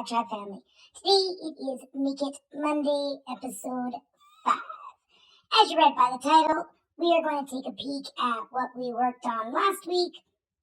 Bag Tribe family. Today it is Make It Monday episode 5. As you read by the title, we are going to take a peek at what we worked on last week,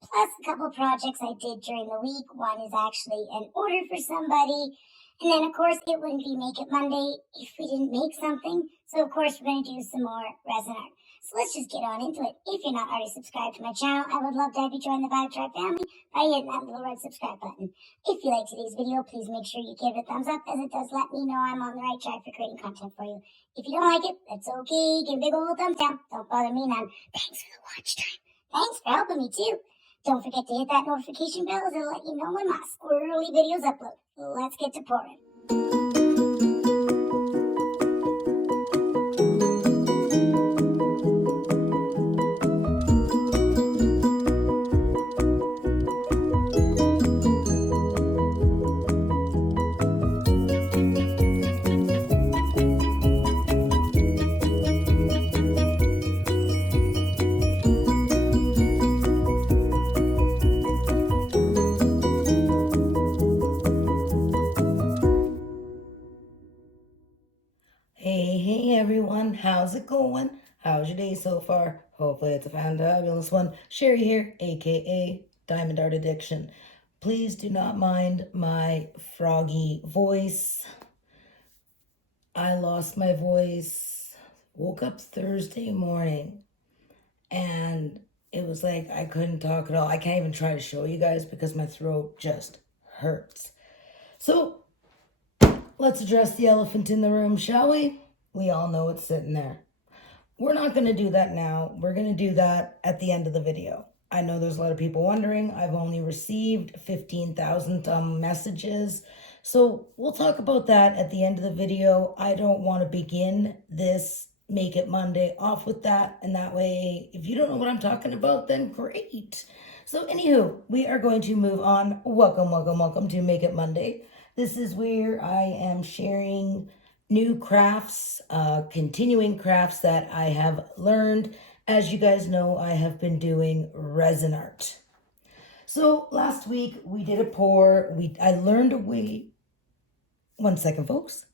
plus a couple projects I did during the week. One is actually an order for somebody. And then, of course, it wouldn't be Make It Monday if we didn't make something. So, of course, we're going to do some more resin art. So let's just get on into it. If you're not already subscribed to my channel, I would love to have you join the Bag Tribe family by hitting that little red subscribe button. If you like today's video, please make sure you give it a thumbs up, as it does let me know I'm on the right track for creating content for you. If you don't like it, that's okay. Give a big old thumbs down. Don't bother me none. Thanks for the watch time. Thanks for helping me too. Don't forget to hit that notification bell, as it'll let you know when my squirrely videos upload. Let's get to pouring. Hey everyone, how's it going? How's your day so far? Hopefully it's a fabulous one. Sherry here, aka Diamond Art Addiction. Please do not mind my froggy voice. I lost my voice, woke up Thursday morning, and it was like I couldn't talk at all. I can't even try to show you guys because my throat just hurts. So let's address the elephant in the room, shall we? We all know it's sitting there. We're not going to do that now. We're going to do that at the end of the video. I know there's a lot of people wondering. I've only received 15,000 messages. So we'll talk about that at the end of the video. I don't want to begin this Make It Monday off with that. And that way, if you don't know what I'm talking about, then great. So anywho, we are going to move on. Welcome to Make It Monday. This is where I am sharing new crafts, continuing crafts that I have learned. As you guys know, I have been doing resin art. So last week we did a pour. I learned a way. One second, folks.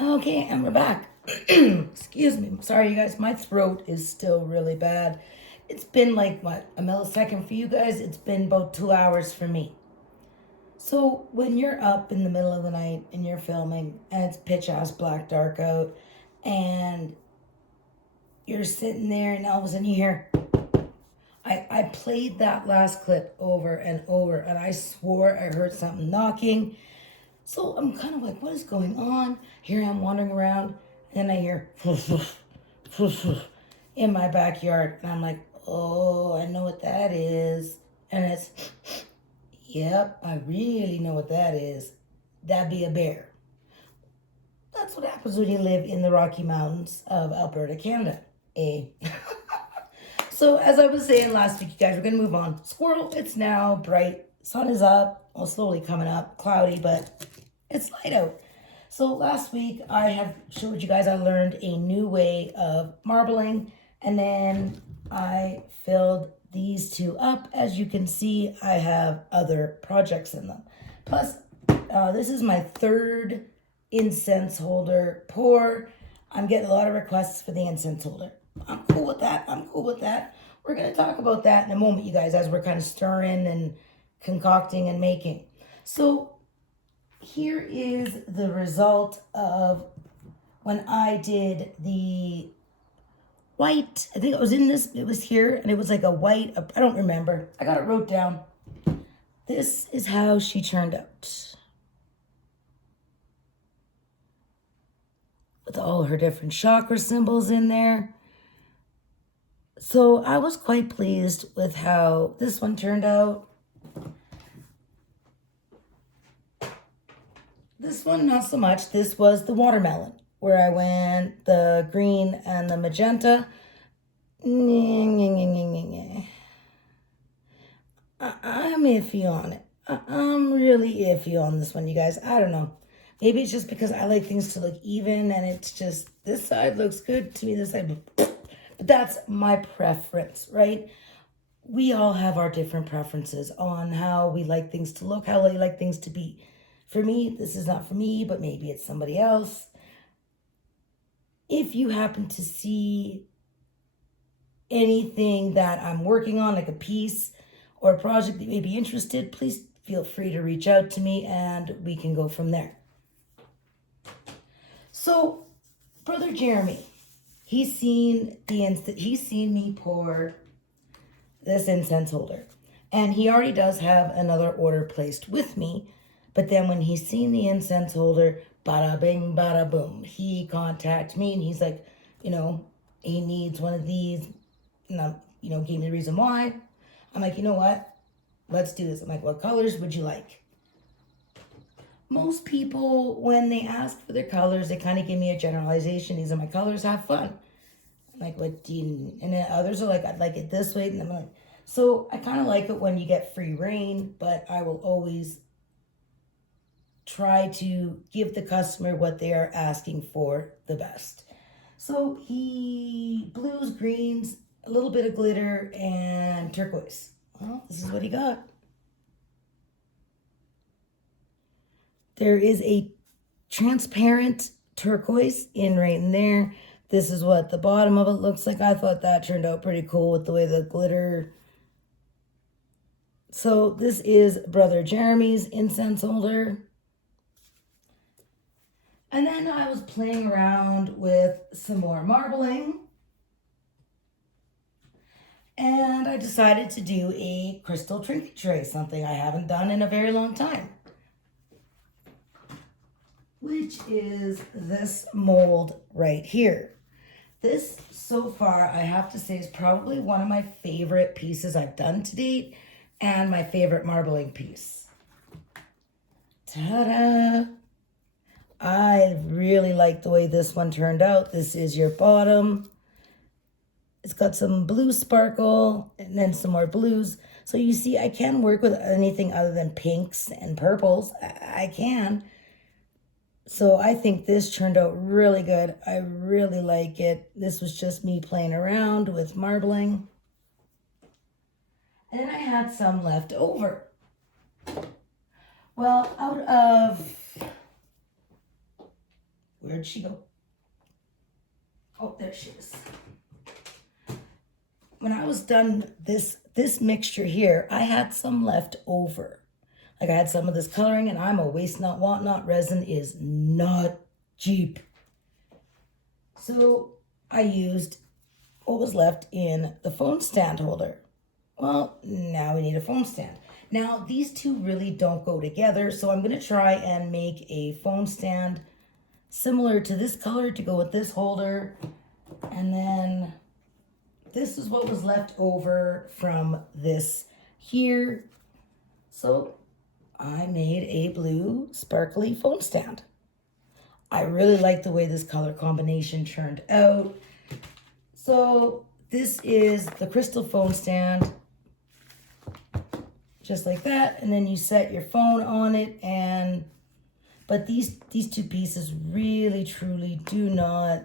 Okay, and we're back. Excuse me. Sorry, you guys. My throat is still really bad. It's been like, what, a millisecond for you guys? It's been about 2 hours for me. So when you're up in the middle of the night and you're filming and it's pitch ass black dark out and you're sitting there and all of a sudden you hear, I played that last clip over and over and I swore I heard something knocking. So I'm kind of like, what is going on? Here I am wandering around and then I hear in my backyard and I'm like, oh, I know what that is. And it's... Yep, I really know what that is. That'd be a bear. That's what happens when you live in the Rocky Mountains of Alberta, Canada. So as I was saying last week, you guys, we're going to move on. Squirrel, it's now bright. Sun is up. Well, slowly coming up. Cloudy, but it's light out. So last week, I have showed you guys I learned a new way of marbling. And then I filled these two up. As you can see, I have other projects in them. Plus, this is my third incense holder pour. I'm getting a lot of requests for the incense holder. I'm cool with that. We're going to talk about that in a moment, you guys, as we're kind of stirring and concocting and making. So here is the result of when I did the white. I think it was in this, it was here, and it was like a white, I don't remember. I got it wrote down. This is how she turned out. With all her different chakra symbols in there. So I was quite pleased with how this one turned out. This one, not so much. This was the watermelon, where I went the green and the magenta. I'm iffy on it. I'm really iffy on this one, you guys. I don't know. Maybe it's just because I like things to look even, and it's just, this side looks good to me, this side, but that's my preference, right? We all have our different preferences on how we like things to look, how we like things to be. for me, this is not for me, but maybe it's somebody else. If you happen to see anything that I'm working on, like a piece or a project that you may be interested, please feel free to reach out to me and we can go from there. So, Brother Jeremy, he's seen me pour this incense holder, and he already does have another order placed with me. But then when he's seen the incense holder, bada bing, bada boom, he contacted me and he's like, he needs one of these. And gave me the reason why. I'm like, you know what? Let's do this. I'm like, what colors would you like? Most people, when they ask for their colors, they kind of give me a generalization. These are my colors, have fun. I'm like, what do you, and then others are like, I'd like it this way. And I'm like, so I kind of like it when you get free reign, but I will always try to give the customer what they are asking for the best. So blues, greens, a little bit of glitter, and turquoise. Well, this is what he got. There is a transparent turquoise right in there. This is what the bottom of it looks like. I thought that turned out pretty cool with the way the glitter. So this is Brother Jeremy's incense holder. And then I was playing around with some more marbling. And I decided to do a crystal trinket tray, something I haven't done in a very long time, which is this mold right here. This, so far, I have to say, is probably one of my favorite pieces I've done to date and my favorite marbling piece. Ta-da! I really like the way this one turned out. This is your bottom. It's got some blue sparkle and then some more blues. So you see, I can work with anything other than pinks and purples. I can. So I think this turned out really good. I really like it. This was just me playing around with marbling. And then I had some left over. Well, out of... Where'd she go? Oh, there she is. When I was done this mixture here, I had some left over. Like I had some of this coloring, and I'm a waste not, want not. Resin is not cheap. So I used what was left in the phone stand holder. Well, now we need a phone stand. Now, these two really don't go together, so I'm going to try and make a phone stand similar to this color to go with this holder. And then this is what was left over from this here. So I made a blue sparkly phone stand. I really like the way this color combination turned out. So this is the crystal phone stand, just like that. And then you set your phone on it. But these two pieces really, truly do not,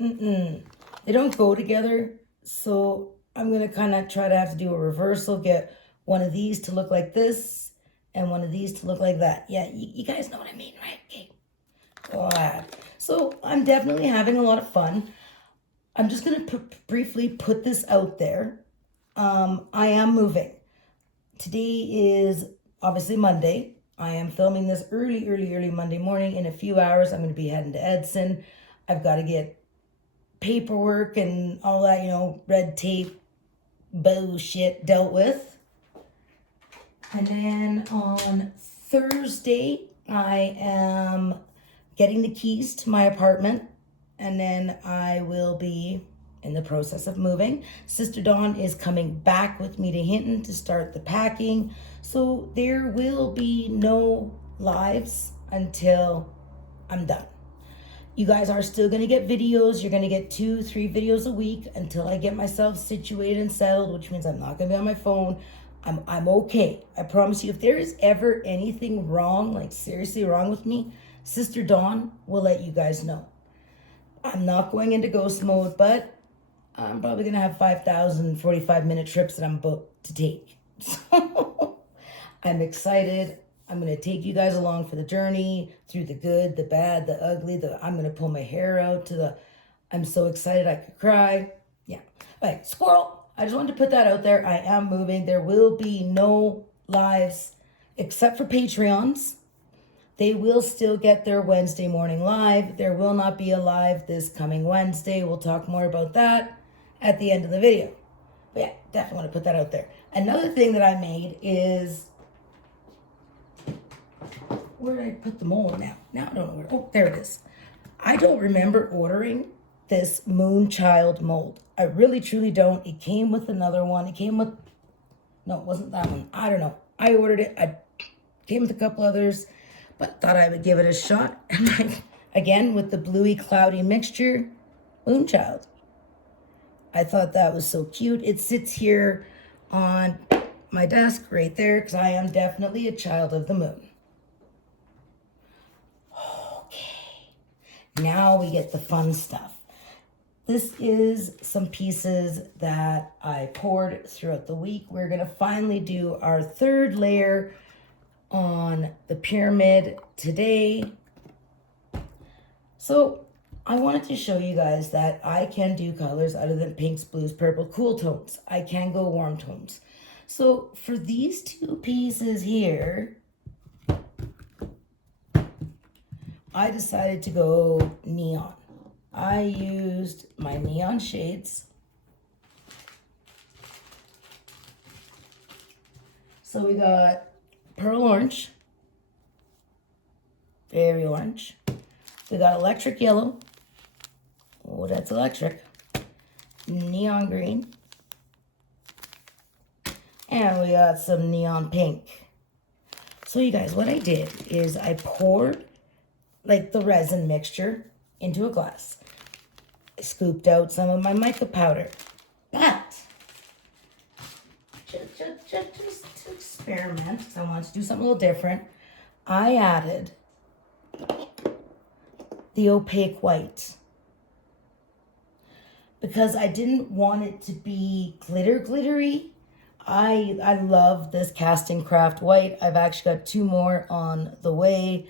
they don't go together. So I'm going to kind of try to have to do a reversal, get one of these to look like this and one of these to look like that. Yeah, you guys know what I mean, right? Okay. Go ahead. So I'm definitely having a lot of fun. I'm just going to briefly put this out there. I am moving. Today is obviously Monday. I am filming this early Monday morning. In a few hours, I'm going to be heading to Edson. I've got to get paperwork and all that, red tape bullshit dealt with. And then on Thursday, I am getting the keys to my apartment, and then I will be in the process of moving. Sister Dawn is coming back with me to Hinton to start the packing. So there will be no lives until I'm done. You guys are still going to get videos. You're going to get 2-3 videos a week until I get myself situated and settled, which means I'm not going to be on my phone. I'm okay. I promise you, if there is ever anything wrong, like seriously wrong with me, Sister Dawn will let you guys know. I'm not going into ghost mode, but I'm probably going to have 5,000 45-minute trips that I'm about to take. So I'm excited. I'm going to take you guys along for the journey through the good, the bad, the ugly, I'm going to pull my hair out to the, I'm so excited I could cry. Yeah. All right, squirrel. I just wanted to put that out there. I am moving. There will be no lives except for Patreons. They will still get their Wednesday morning live. There will not be a live this coming Wednesday. We'll talk more about that at the end of the video. But yeah, definitely want to put that out there. Another thing that I made is, where did I put the mold now? Now I don't know where. Oh, there it is. I don't remember ordering this Moonchild mold. I really, truly don't. It came with another one. It came with, no, it wasn't that one. I don't know. I ordered it. I came with a couple others, but thought I would give it a shot. And again, with the bluey, cloudy mixture, Moonchild. I thought that was so cute. It sits here on my desk right there because I am definitely a child of the moon. Now we get the fun stuff. This is some pieces that I poured throughout the week. We're going to finally do our third layer on the pyramid today. So I wanted to show you guys that I can do colors other than pinks, blues, purple, cool tones. I can go warm tones. So for these two pieces here, I decided to go neon. I used my neon shades. So we got pearl orange, very orange. We got electric yellow. Oh, that's electric. Neon green. And we got some neon pink. So you guys, what I did is I poured like the resin mixture into a glass. I scooped out some of my mica powder. But just to experiment, because I wanted to do something a little different, I added the opaque white. Because I didn't want it to be glittery. I love this Casting Craft white. I've actually got 2 more on the way.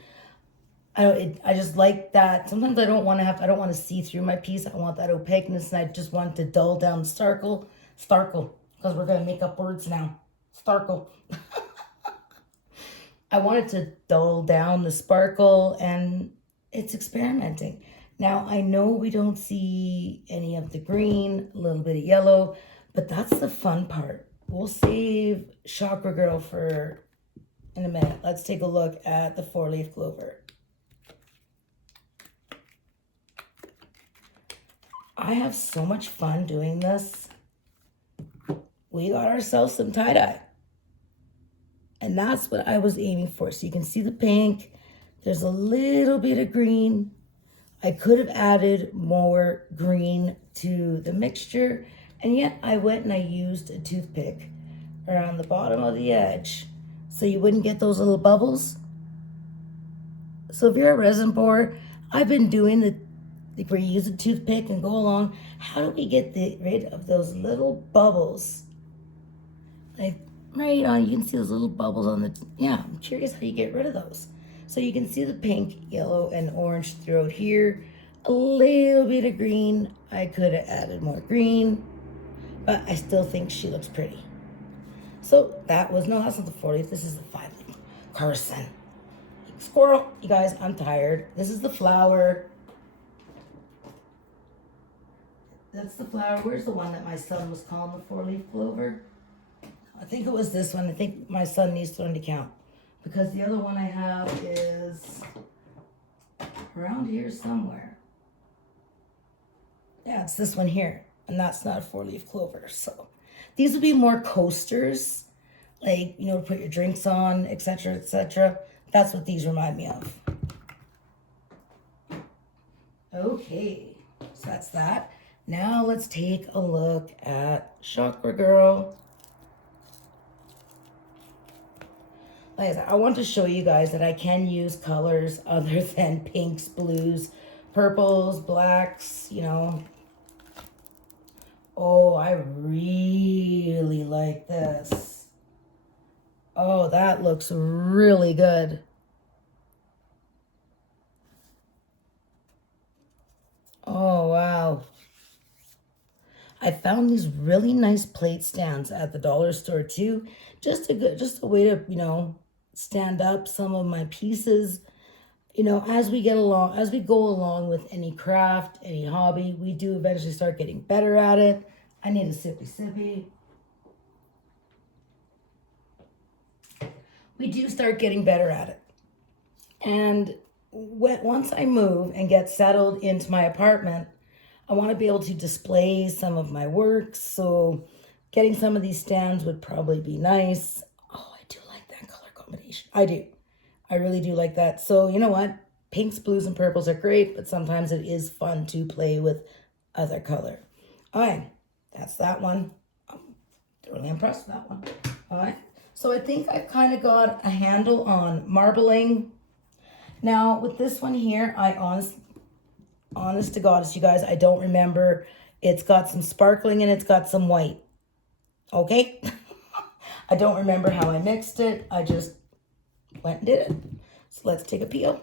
I just like that. Sometimes I don't want to see through my piece. I want that opaqueness, and I just want to dull down the sparkle, because we're going to make up words now. Sparkle. I wanted to dull down the sparkle, and it's experimenting. Now, I know we don't see any of the green, a little bit of yellow, but that's the fun part. We'll save Chakra Girl for in a minute. Let's take a look at the 4-leaf clover. I have so much fun doing this. We got ourselves some tie-dye. And that's what I was aiming for. So you can see the pink. There's a little bit of green. I could have added more green to the mixture. And yet I went and I used a toothpick around the bottom of the edge so you wouldn't get those little bubbles. So if you're a resin pourer, I've been doing where you use a toothpick and go along. How do we get rid of those little bubbles? Like right on, you can see those little bubbles on the, yeah, I'm curious how you get rid of those. So you can see the pink, yellow, and orange throughout here. A little bit of green. I could have added more green, but I still think she looks pretty. So that's not the 4-leaf, this is the 5-leaf. Carson. Squirrel, you guys, I'm tired. This is the flower. That's the flower. Where's the one that my son was calling the 4-leaf clover? I think it was this one. I think my son needs to learn to count, because the other one I have is around here somewhere. Yeah, it's this one here, and that's not a 4-leaf clover. So these would be more coasters, like, you know, to put your drinks on, etc., etc. That's what these remind me of. Okay, so that's that. Now let's take a look at Chakra Girl. Like I said, I want to show you guys that I can use colors other than pinks, blues, purples, blacks, you know. Oh, I really like this. Oh, that looks really good. Oh, wow. I found these really nice plate stands at the dollar store too. Just a way to, stand up some of my pieces. As we go along with any craft, any hobby, we do eventually start getting better at it. I need a sippy. We do start getting better at it. And once I move and get settled into my apartment, I want to be able to display some of my works. So getting some of these stands would probably be nice. Oh, I do like that color combination. I do. I really do like that. So you know what? Pinks, blues, and purples are great, but sometimes it is fun to play with other color. All right, that's that one. I'm really impressed with that one. All right, so I think I've kind of got a handle on marbling. Now with this one here, honest to God, you guys, I don't remember. It's got some sparkling and it's got some white. Okay? I don't remember how I mixed it. I just went and did it. So let's take a peel.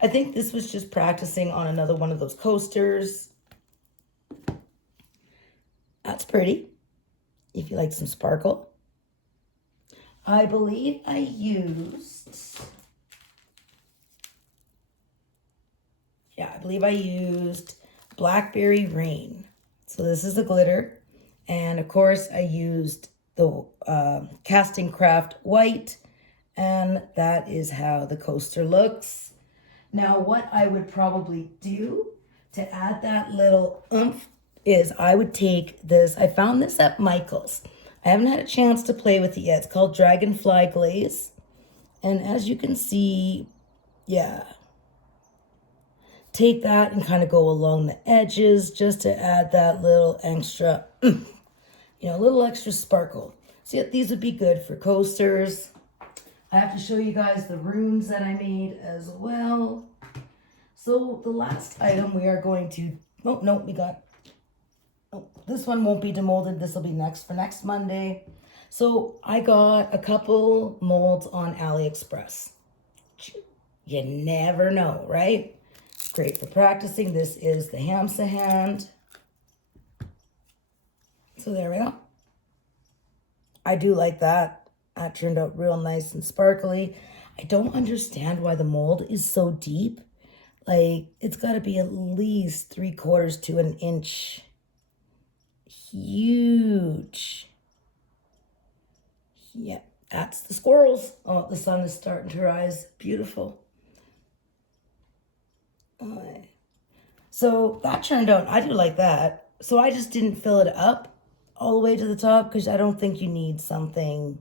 I think this was just practicing on another one of those coasters. That's pretty. If you like some sparkle. I believe I used Blackberry Rain. So this is a glitter. And of course I used the Casting Craft White. And that is how the coaster looks. Now what I would probably do to add that little oomph is I would take this. I found this at Michael's. I haven't had a chance to play with it yet. It's called Dragonfly Glaze. And as you can see, yeah, take that and kind of go along the edges just to add that little extra, little extra sparkle. So yeah, these would be good for coasters. I have to show you guys the runes that I made as well. So the last item we are going to, this one won't be demolded. This will be for next Monday. So I got a couple molds on AliExpress. You never know, right? Great for practicing. This is the Hamsa hand. So there we go. I do like that. That turned out real nice and sparkly. I don't understand why the mold is so deep. Like, it's got to be at least 3/4 to an inch. Huge. Yeah, that's the squirrels. Oh, the sun is starting to rise. Beautiful. So that turned out, I do like that. So I just didn't fill it up all the way to the top because I don't think you need something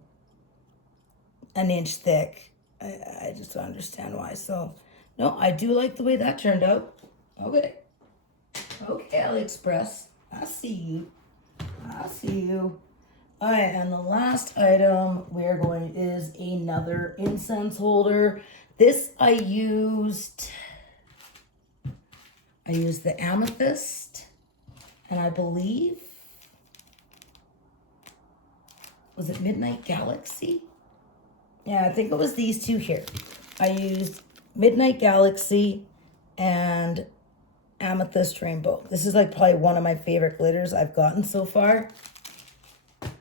an inch thick. I just don't understand why. So no, I do like the way that turned out. Okay, AliExpress, I see you. All right, and the last item is another incense holder. This I used the amethyst, and I believe, was it Midnight Galaxy? Yeah, I think it was these two here. I used Midnight Galaxy and Amethyst Rainbow. This is like probably one of my favorite glitters I've gotten so far.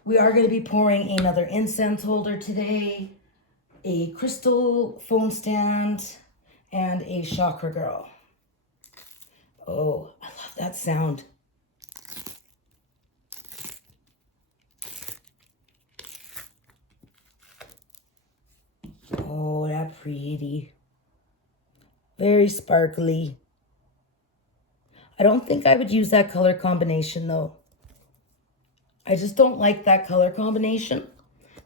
We are going to be pouring another incense holder today, a crystal phone stand, and a chakra girl. Oh, I love that sound. Oh, that pretty. Very sparkly. I don't think I would use that color combination though. I just don't like that color combination.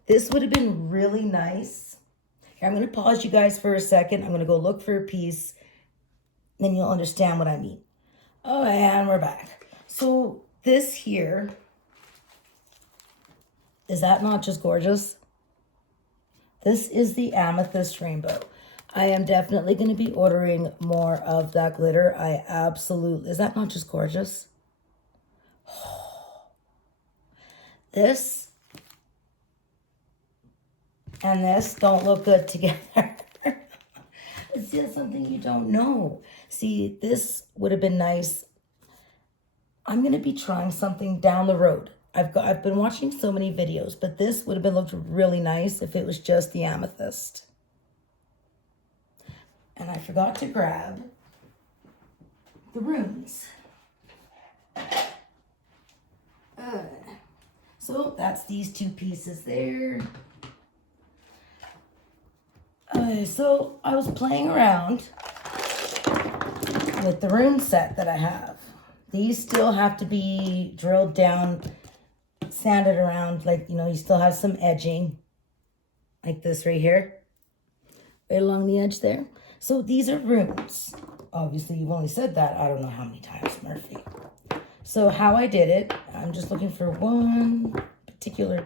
This would have been really nice. Here, I'm going to pause you guys for a second. I'm going to go look for a piece. Then you'll understand what I mean. Oh, and we're back. So this here, is that not just gorgeous? This is the Amethyst Rainbow. I am definitely going to be ordering more of that glitter. Is that not just gorgeous? Oh, this and this don't look good together. It's just something you don't know. See, this would have been nice. I'm going to be trying something down the road. I've been watching so many videos, but this would have been looked really nice if it was just the amethyst. And I forgot to grab the runes. So that's these two pieces there. So I was playing around with the rune set that I have. These still have to be drilled down, sanded around, like, you know, you still have some edging, like this right here, right along the edge there. So these are runes. Obviously, you've only said that I don't know how many times, Murphy. So how I did it, I'm just looking for one particular,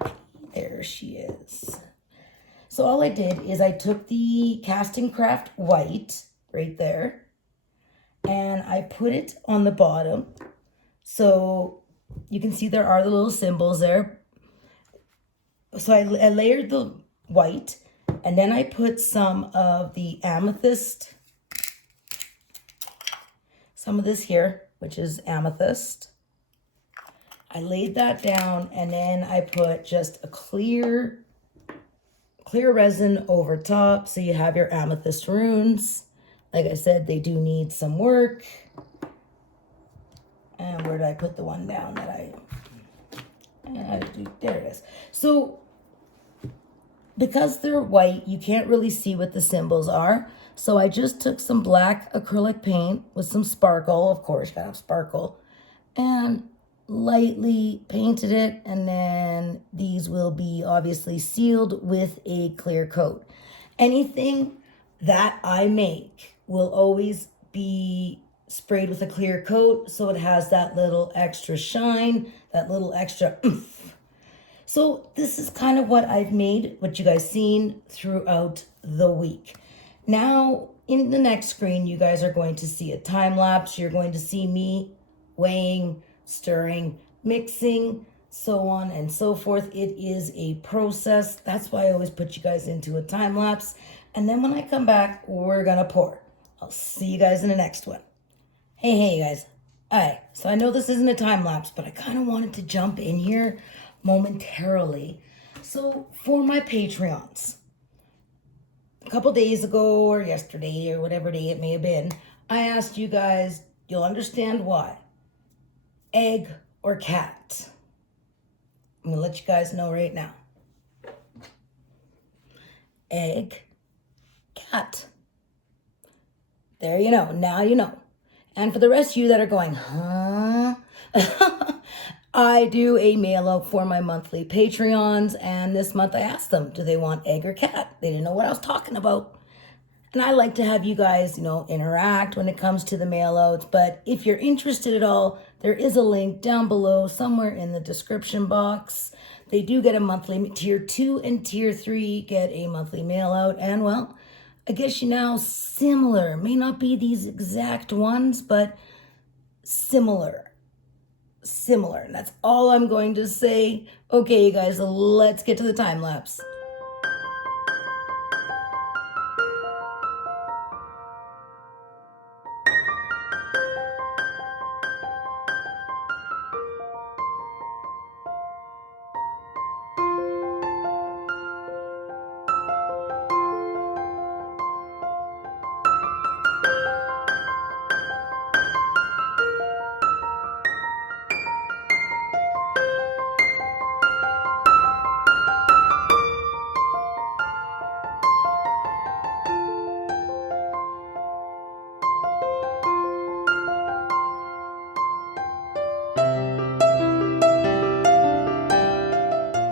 there she is. So all I did is I took the Casting Craft white right there and I put it on the bottom. So you can see there are the little symbols there. So I layered the white and then I put some of the amethyst, some of this here, which is amethyst. I laid that down and then I put just a clear resin over top, so you have your amethyst runes. Like I said, they do need some work. And where did I put the one down that there it is. So because they're white, you can't really see what the symbols are. So I just took some black acrylic paint with some sparkle, of course, you gotta have sparkle, and lightly painted it, and then these will be obviously sealed with a clear coat. Anything that I make will always be sprayed with a clear coat so it has that little extra shine, that little extra oomph. So this is kind of what I've made, what you guys seen throughout the week. Now in the next screen, you guys are going to see a time lapse. You're going to see me weighing, stirring, mixing, so on and so forth. It is a process. That's why I always put you guys into a time lapse. And then when I come back, we're gonna pour. I'll see you guys in the next one. Hey, you guys. All right, so I know this isn't a time lapse, but I kind of wanted to jump in here momentarily. So for my Patreons, a couple days ago or yesterday or whatever day it may have been, I asked you guys, you'll understand why. Egg or cat? I'm gonna let you guys know right now. Egg, cat. There you know, now you know. And for the rest of you that are going, huh? I do a mail out for my monthly Patreons, and this month I asked them, do they want egg or cat? They didn't know what I was talking about. And I like to have you guys, you know, interact when it comes to the mail outs. But if you're interested at all, there is a link down below somewhere in the description box. They do get a monthly, tier 2 and tier 3 get a monthly mail out. And well, I guess you know, similar. May not be these exact ones, but similar. And that's all I'm going to say. Okay, you guys, let's get to the time lapse.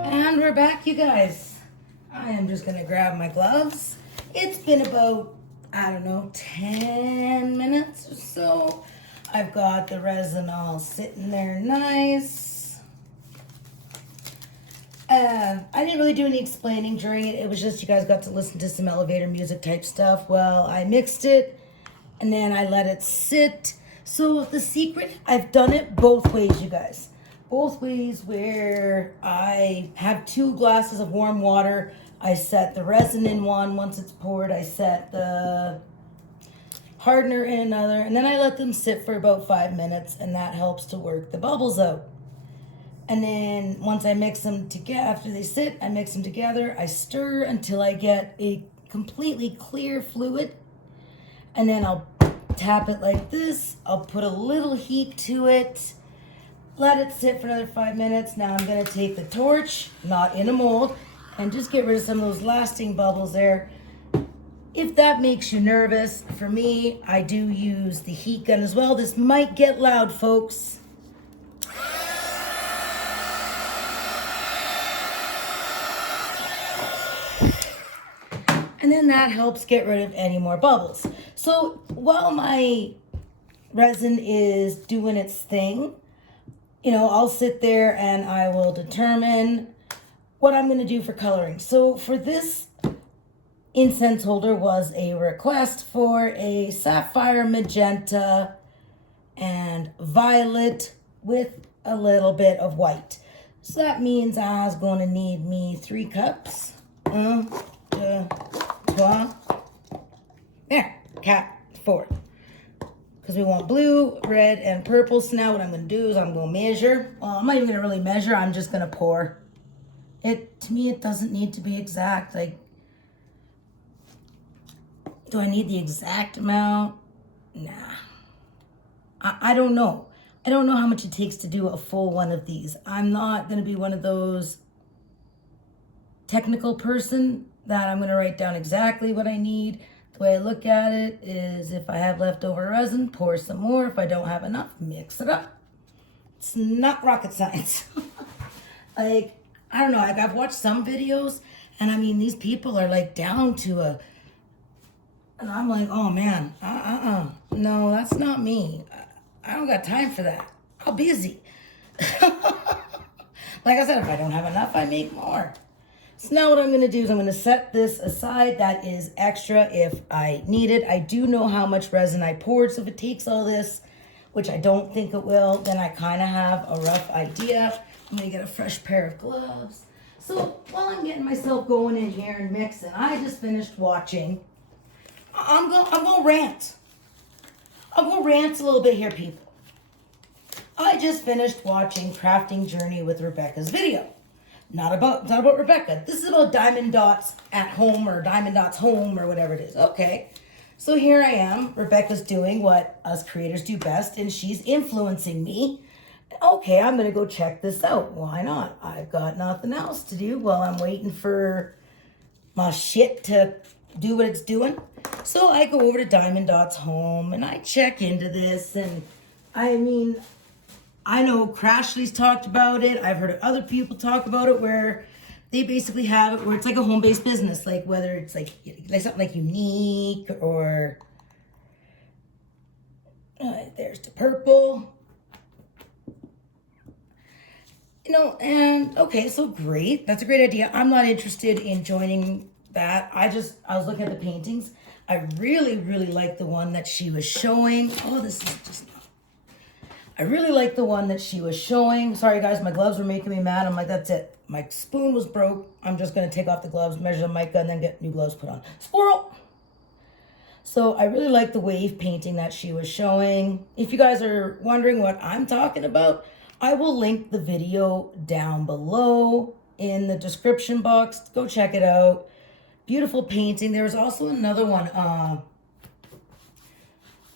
And we're back, you guys. I am just gonna grab my gloves. It's been about, I don't know, 10 minutes or so. I've got the resin all sitting there nice. I didn't really do any explaining during it. It was just you guys got to listen to some elevator music type stuff. Well, I mixed it and then I let it sit. So the secret, I've done it both ways, you guys. Both ways where I have 2 glasses of warm water. I set the resin in one. Once it's poured, I set the hardener in another, and then I let them sit for about 5 minutes, and that helps to work the bubbles out. And then once I mix them together, after they sit, I mix them together. I stir until I get a completely clear fluid, and then I'll tap it like this. I'll put a little heat to it, let it sit for another 5 minutes. Now I'm gonna take the torch, not in a mold, and just get rid of some of those lasting bubbles there. If that makes you nervous, for me, I do use the heat gun as well. This might get loud, folks. And then that helps get rid of any more bubbles. So while my resin is doing its thing, you know, I'll sit there and I will determine what I'm going to do for coloring. So for this incense holder was a request for a sapphire magenta and violet with a little bit of white. So that means I was going to need me 3 cups. There, cat 4. Because we want blue, red, and purple. So now what I'm going to do is I'm going to measure. I'm not even going to really measure. I'm just going to pour. To me, it doesn't need to be exact. Like, do I need the exact amount? Nah. I don't know. I don't know how much it takes to do a full one of these. I'm not going to be one of those technical person that I'm going to write down exactly what I need. The way I look at it is if I have leftover resin, pour some more. If I don't have enough, mix it up. It's not rocket science. Like, I don't know, like I've watched some videos and I mean, these people are like down to and I'm like, oh man, no, that's not me. I don't got time for that. I'm busy. Like I said, if I don't have enough, I make more. So now what I'm going to do is I'm going to set this aside. That is extra if I need it. I do know how much resin I poured, so if it takes all this, which I don't think it will, then I kind of have a rough idea. I'm going to get a fresh pair of gloves. So while I'm getting myself going in here and mixing, I just finished watching. I'm going to rant. I'm going to rant a little bit here, people. I just finished watching Crafting Journey with Rebecca's video. Not about Rebecca. This is about Diamond Dots at home or Diamond Dots home or whatever it is. Okay. So here I am. Rebecca's doing what us creators do best, and she's influencing me. Okay, I'm going to go check this out. Why not? I've got nothing else to do while I'm waiting for my shit to do what it's doing. So I go over to Diamond Dots home and I check into this, and I mean, I know Crashly's talked about it. I've heard other people talk about it where they basically have it where it's like a home-based business, like whether it's like something like Unique or there's the purple. You know, and okay, so great. That's a great idea. I'm not interested in joining that. I was looking at the paintings. I really, really like the one that she was showing. Oh, this is just... I really like the one that she was showing. Sorry, guys, my gloves were making me mad. I'm like, that's it. My spoon was broke. I'm just going to take off the gloves, measure the mica, and then get new gloves put on. Squirrel! So I really like the wave painting that she was showing. If you guys are wondering what I'm talking about, I will link the video down below in the description box. Go check it out. Beautiful painting. There was also another one,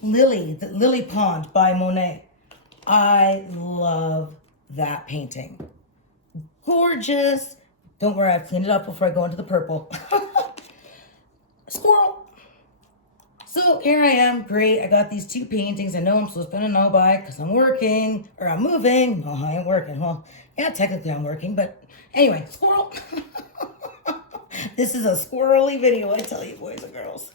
the Lily Pond by Monet. I love that painting. Gorgeous. Don't worry, I've cleaned it up before I go into the purple. Squirrel. So here I am, great. I got these 2 paintings. I know I'm supposed to know by because I'm working or I'm moving. No, I ain't working. Well, yeah, technically I'm working, but anyway, squirrel. This is a squirrely video, I tell you, boys and girls.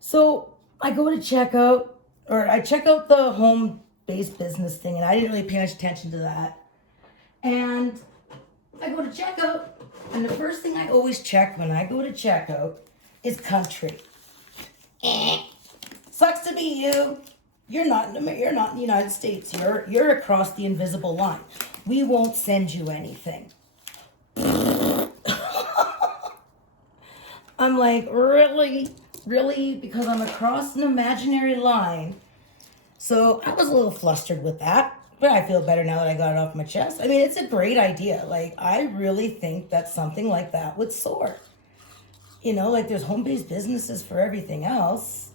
So I go to checkout, or I check out the home-based business thing, and I didn't really pay much attention to that. And I go to checkout, and the first thing I always check when I go to checkout is country. Sucks to be you. You're not in the United States. You're across the invisible line. We won't send you anything. I'm like, really? Really? Because I'm across an imaginary line. So I was a little flustered with that, but I feel better now that I got it off my chest. I mean, it's a great idea. Like, I really think that something like that would soar. You know, like there's home-based businesses for everything else.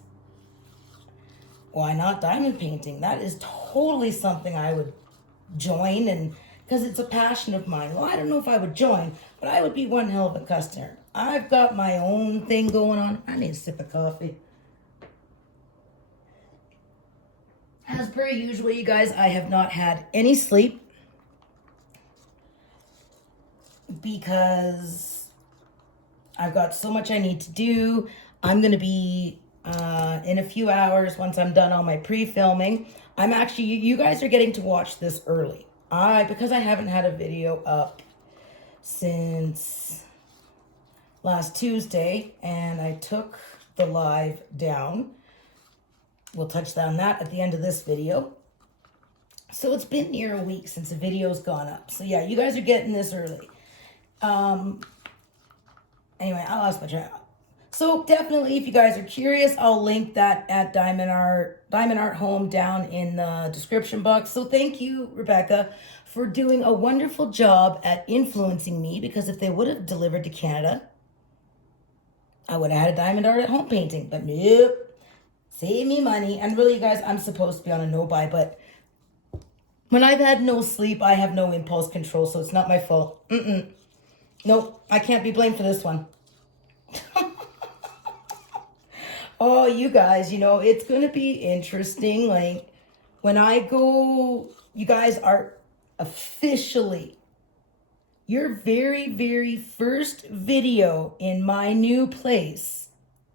Why not diamond painting? That is totally something I would join, and because it's a passion of mine. Well, I don't know if I would join, but I would be one hell of a customer. I've got my own thing going on. I need a sip of coffee. As per usual, you guys, I have not had any sleep because I've got so much I need to do. I'm going to be in a few hours, once I'm done all my pre-filming. I'm actually, you guys are getting to watch this early. Because I haven't had a video up since last Tuesday, and I took the live down. We'll touch on that at the end of this video. So it's been near a week since the video's gone up. So yeah, you guys are getting this early. Anyway, I lost my track. So definitely, if you guys are curious, I'll link that at Diamond Art Home down in the description box. So thank you, Rebecca, for doing a wonderful job at influencing me, because if they would have delivered to Canada, I would have had a Diamond Art at Home painting. But nope. Save me money. And really, you guys, I'm supposed to be on a no-buy, but when I've had no sleep, I have no impulse control, so it's not my fault. Nope, I can't be blamed for this one. Oh, you guys, you know, it's going to be interesting. Like, when I go, you guys are officially, your very, very first video in my new place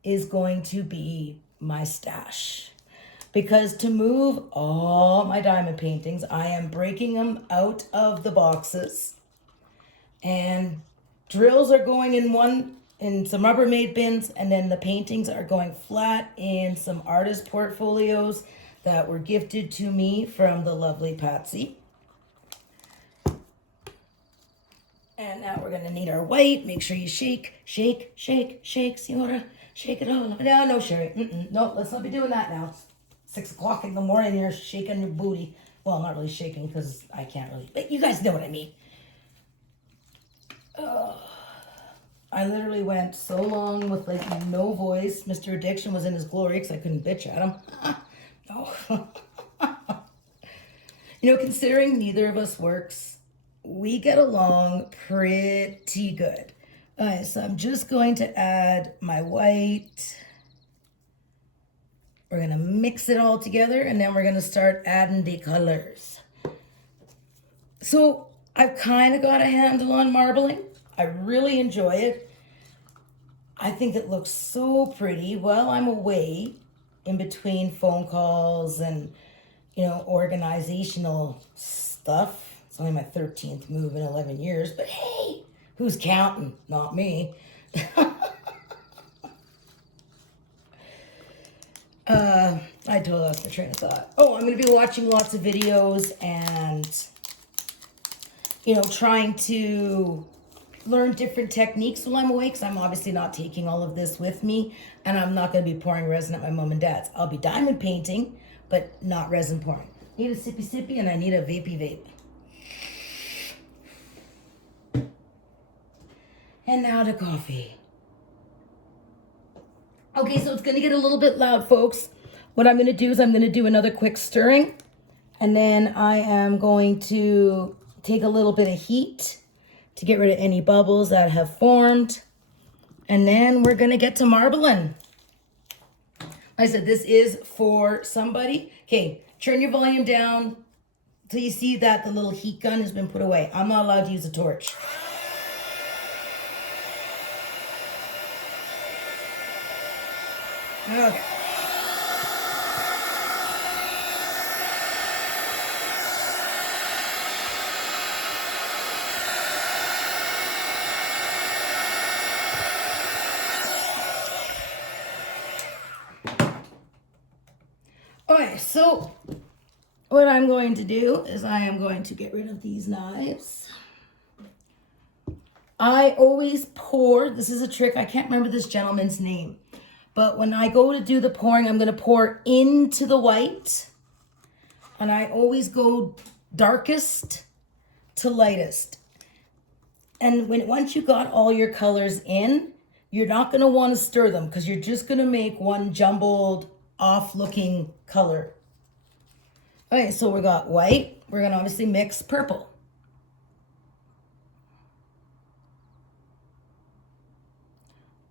is going to be my stash. Because to move all my diamond paintings, I am breaking them out of the boxes. And drills are going in some Rubbermaid bins, and then the paintings are going flat in some artist portfolios that were gifted to me from the lovely Patsy. And now we're gonna need our white. Make sure you shake, shake, shake, shake, Senora. Shake it all. No, Sherry. No, let's not be doing that now. 6 o'clock in the morning, you're shaking your booty. Well, not really shaking because I can't really, but you guys know what I mean. I literally went so long with like no voice. Mr. Addiction was in his glory because I couldn't bitch at him. No. You know, considering neither of us works, we get along pretty good. All right, so I'm just going to add my white. We're going to mix it all together, and then we're going to start adding the colors. So I've kind of got a handle on marbling. I really enjoy it. I think it looks so pretty while I'm away in between phone calls and, you know, organizational stuff. It's only my 13th move in 11 years, but hey, who's counting? Not me. I totally lost my train of thought. Oh, I'm going to be watching lots of videos and, you know, trying to learn different techniques while I'm away, because I'm obviously not taking all of this with me, and I'm not going to be pouring resin at my mom and dad's. I'll be diamond painting, but not resin pouring. Need a sippy sippy, and I need a vapey vape. And now the coffee. Okay, so it's going to get a little bit loud, folks. What I'm going to do is I'm going to do another quick stirring, and then I am going to take a little bit of heat to get rid of any bubbles that have formed. And then we're going to get to marbling. I said this is for somebody. Okay, turn your volume down till you see that the little heat gun has been put away. I'm not allowed to use a torch. Okay. Okay, so what I'm going to do is I am going to get rid of these knives. I always pour, this is a trick, I can't remember this gentleman's name, but when I go to do the pouring, I'm gonna pour into the white, and I always go darkest to lightest. And once you got all your colors in, you're not gonna wanna stir them because you're just gonna make one jumbled off looking color. Okay, so we got white, we're gonna obviously mix purple.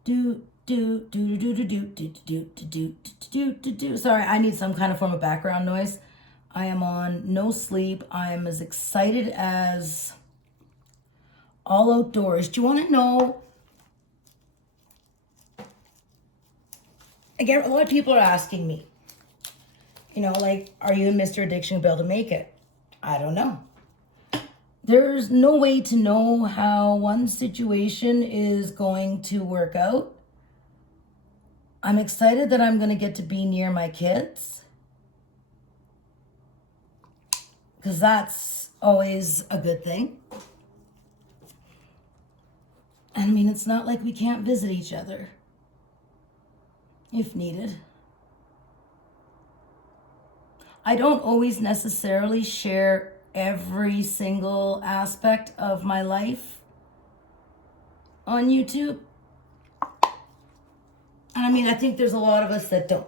Sorry, I need some kind of form of background noise. I am on no sleep. I am as excited as all outdoors. Do you want to know? Again, a lot of people are asking me, you know, like, are you and Mr. Addiction able to make it? I don't know. There's no way to know how one situation is going to work out. I'm excited that I'm going to get to be near my kids, because that's always a good thing. And I mean, it's not like we can't visit each other if needed. I don't always necessarily share every single aspect of my life on YouTube. And I mean, I think there's a lot of us that don't.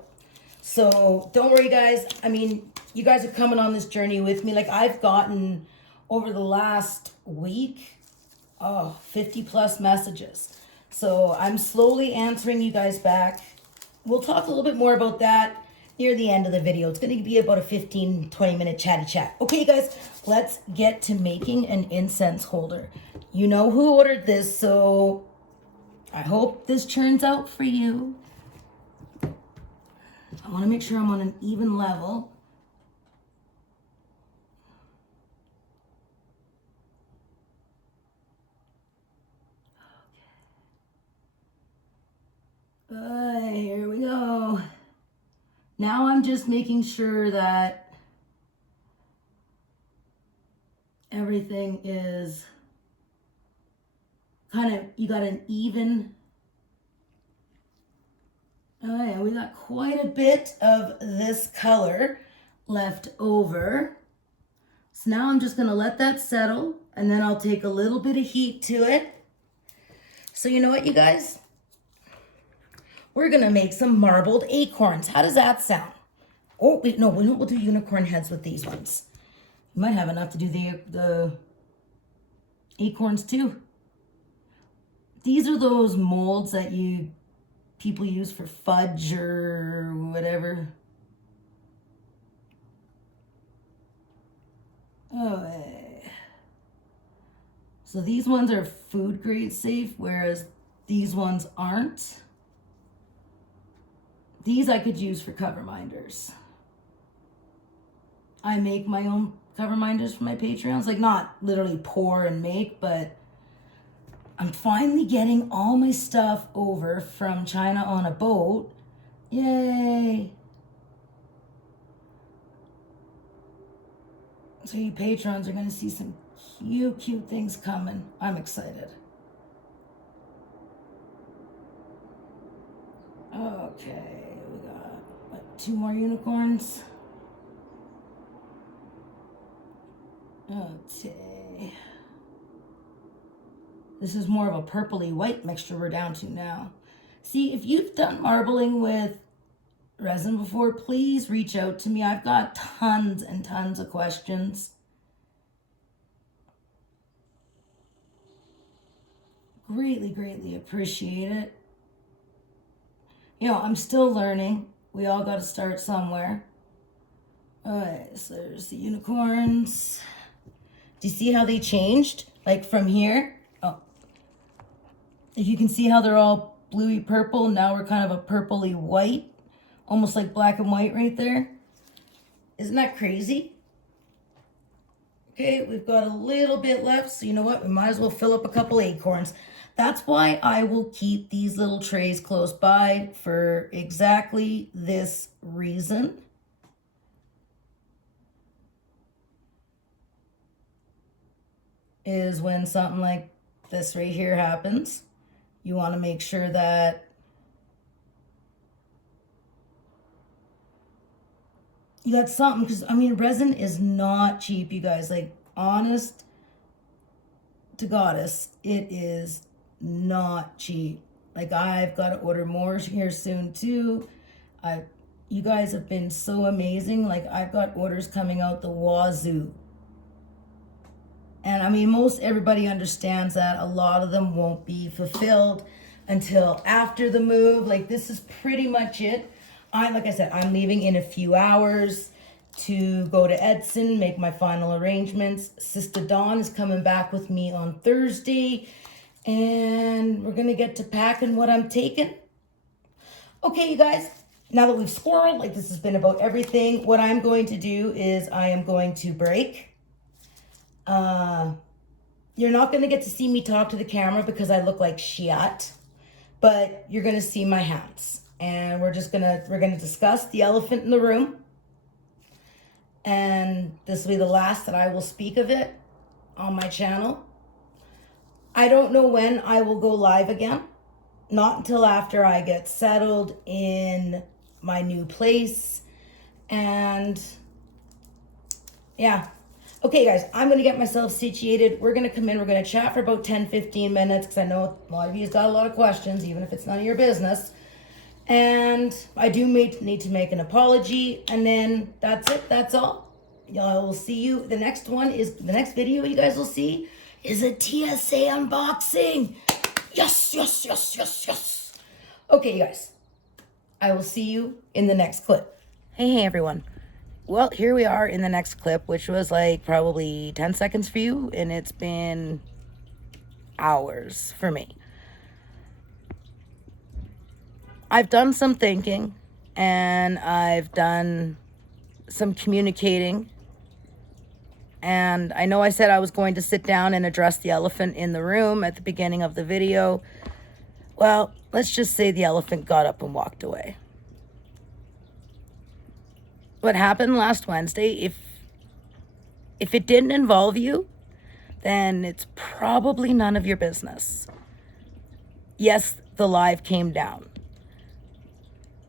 So don't worry, guys. I mean, you guys are coming on this journey with me. Like, I've gotten over the last week, 50 plus messages. So I'm slowly answering you guys back. We'll talk a little bit more about that near the end of the video. It's going to be about a 15-20 minute chatty chat. Okay, guys, let's get to making an incense holder. You know who ordered this, so I hope this turns out for you. I want to make sure I'm on an even level. Here we go. Now I'm just making sure that everything is kind of, you got an even. Oh yeah, we got quite a bit of this color left over. So now I'm just gonna let that settle, and then I'll take a little bit of heat to it. So you know what, you guys? We're gonna make some marbled acorns. How does that sound? Oh, wait, no, we'll do unicorn heads with these ones. You might have enough to do the acorns too. These are those molds that people use for fudge or whatever. So these ones are food grade safe, whereas these ones aren't. These I could use for cover minders. I make my own cover minders for my Patreons. Like, not literally pour and make, but I'm finally getting all my stuff over from China on a boat. Yay! So you patrons are going to see some cute things coming. I'm excited. Okay, we got what, 2 more unicorns. Okay. This is more of a purpley white mixture we're down to now. See, if you've done marbling with resin before, please reach out to me. I've got tons and tons of questions. Greatly appreciate it. You know, I'm still learning. We all got to start somewhere. All right, so there's the unicorns. Do you see how they changed? Like from here? Oh. If you can see how they're all bluey purple, now we're kind of a purpley white. Almost like black and white right there. Isn't that crazy? Okay, we've got a little bit left, so you know what? We might as well fill up a couple acorns. That's why I will keep these little trays close by for exactly this reason. Is when something like this right here happens, you want to make sure that you got something, because I mean, resin is not cheap, you guys. Like, honest to goddess, it is not cheap. Like, I've got to order more here soon too. You guys have been so amazing. Like, I've got orders coming out the wazoo. And I mean, most everybody understands that a lot of them won't be fulfilled until after the move. Like, this is pretty much it. Like I said, I'm leaving in a few hours to go to Edson, make my final arrangements. Sister Dawn is coming back with me on Thursday, and we're gonna get to packing what I'm taking. Okay, you guys, now that we've squirreled, like, this has been about everything, what I'm going to do is I am going to break. You're not going to get to see me talk to the camera because I look like shit, but you're going to see my hands, and we're going to discuss the elephant in the room, and this will be the last that I will speak of it on my channel. I don't know when I will go live again, not until after I get settled in my new place, and yeah. Okay, guys, I'm going to get myself situated. We're going to come in. We're going to chat for about 10-15 minutes because I know a lot of you have got a lot of questions, even if it's none of your business. And I do need to make an apology. And then that's it. That's all. Y'all will see you. The next video you guys will see is a TSA unboxing. Yes, yes, yes, yes, yes. Okay, you guys. I will see you in the next clip. Hey, everyone. Well, here we are in the next clip, which was like probably 10 seconds for you, and it's been hours for me. I've done some thinking, and I've done some communicating, and I know I said I was going to sit down and address the elephant in the room at the beginning of the video. Well, let's just say the elephant got up and walked away. What happened last Wednesday, if it didn't involve you, then it's probably none of your business. Yes, the live came down.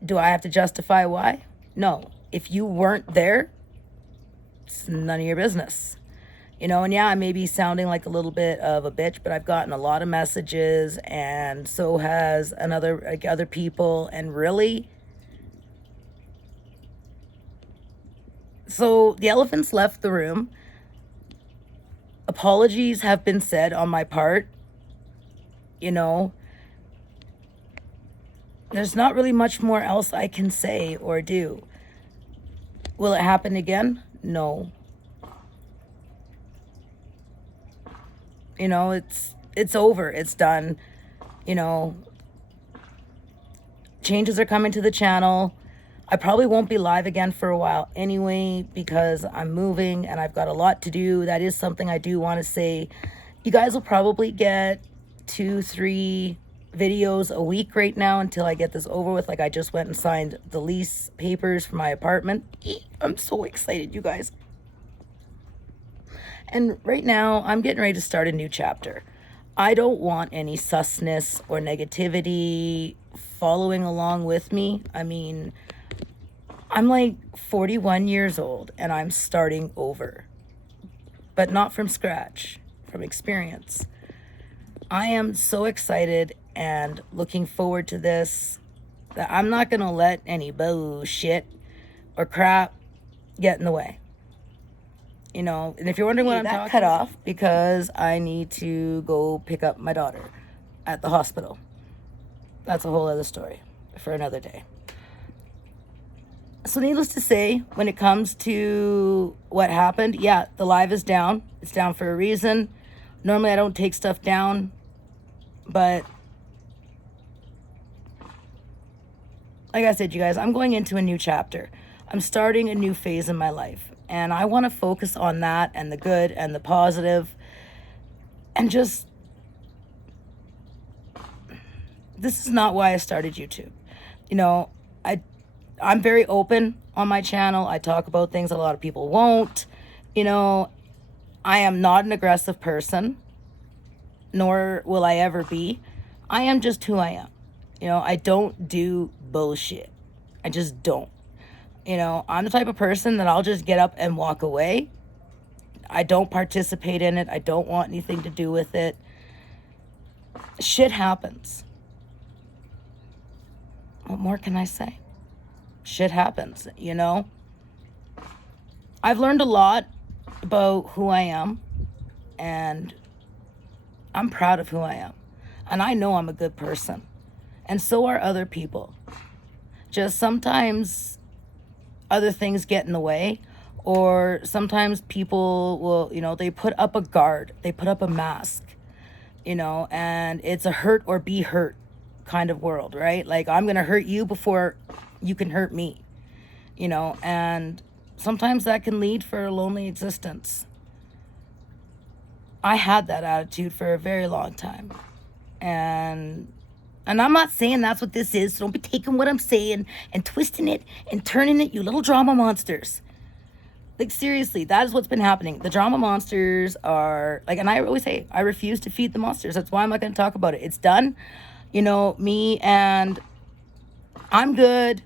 Do I have to justify why? No. If you weren't there, it's none of your business. You know, and yeah, I may be sounding like a little bit of a bitch, but I've gotten a lot of messages, and so has other people, and really, so the elephants left the room. Apologies have been said on my part. You know, there's not really much more else I can say or do. Will it happen again? No. You know, it's over. It's done. You know, changes are coming to the channel. I probably won't be live again for a while anyway because I'm moving and I've got a lot to do. That is something I do want to say. You guys will probably get 2-3 videos a week right now until I get this over with. Like, I just went and signed the lease papers for my apartment. I'm so excited, you guys. And right now, I'm getting ready to start a new chapter. I don't want any susness or negativity following along with me. I mean, I'm like 41 years old and I'm starting over, but not from scratch, from experience. I am so excited and looking forward to this that I'm not going to let any bullshit or crap get in the way. You know, and if you're wondering what I'm talking, cut off because I need to go pick up my daughter at the hospital. That's a whole other story for another day. So needless to say, when it comes to what happened, yeah, the live is down. It's down for a reason. Normally I don't take stuff down, but like I said, you guys, I'm going into a new chapter. I'm starting a new phase in my life, and I want to focus on that and the good and the positive, and just, this is not why I started YouTube. You know, I'm very open on my channel. I talk about things a lot of people won't. You know, I am not an aggressive person. nor will I ever be. I am just who I am. You know, I don't do bullshit. I just don't. You know, I'm the type of person that I'll just get up and walk away. I don't participate in it. I don't want anything to do with it. Shit happens. What more can I say? Shit happens, you know? I've learned a lot about who I am, and I'm proud of who I am. And I know I'm a good person. And so are other people. Just sometimes other things get in the way, or sometimes people will, you know, they put up a guard, they put up a mask, you know, and it's a hurt or be hurt kind of world, right? Like, I'm going to hurt you before you can hurt me, you know, and sometimes that can lead for a lonely existence. I had that attitude for a very long time. And I'm not saying that's what this is, so don't be taking what I'm saying and twisting it and turning it, you little drama monsters. Like, seriously, that is what's been happening. The drama monsters are, like, and I always say, I refuse to feed the monsters. That's why I'm not going to talk about it. It's done. You know, me and I'm good.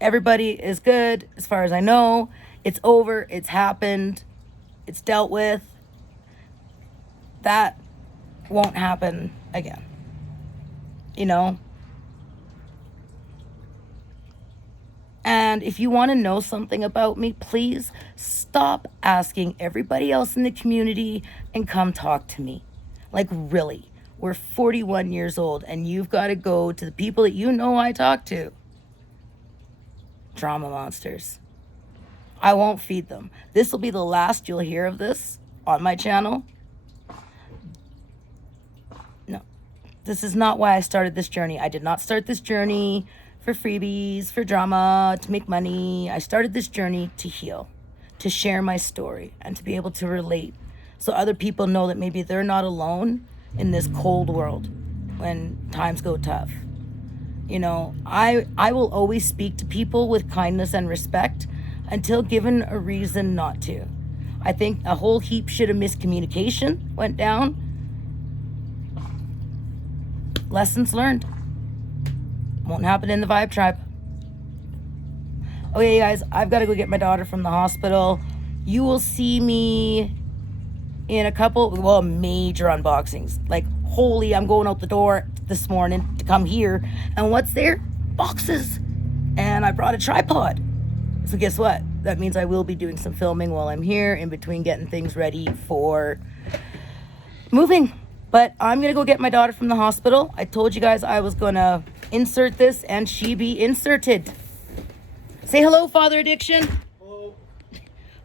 Everybody is good as far as I know. It's over. It's happened. It's dealt with. That won't happen again. You know? And if you want to know something about me, please stop asking everybody else in the community and come talk to me. Like, really, we're 41 years old and you've got to go to the people that you know I talk to. Drama monsters. I won't feed them. This will be the last you'll hear of this on my channel. No, this is not why I started this journey. I did not start this journey for freebies, for drama, to make money. I started this journey to heal, to share my story, and to be able to relate so other people know that maybe they're not alone in this cold world when times go tough. You know, I will always speak to people with kindness and respect until given a reason not to. I think a whole heap shit of miscommunication went down. Lessons learned. Won't happen in the Vibe Tribe. Okay, guys, I've got to go get my daughter from the hospital. You will see me in a couple, well, major unboxings. Like, holy, I'm going out the door this morning to come here. And what's there? Boxes. And I brought a tripod. So guess what? That means I will be doing some filming while I'm here in between getting things ready for moving. But I'm going to go get my daughter from the hospital. I told you guys I was going to insert this and she be inserted. Say hello, Father Addiction. Hello.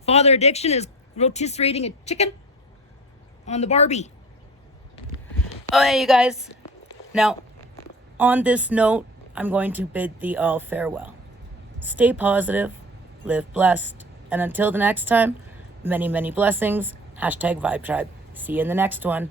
Father Addiction is rotisserie a chicken on the Barbie. Oh, hey, you guys. Now, on this note, I'm going to bid thee all farewell. Stay positive, live blessed, and until the next time, many, many blessings. #Vibe Tribe. See you in the next one.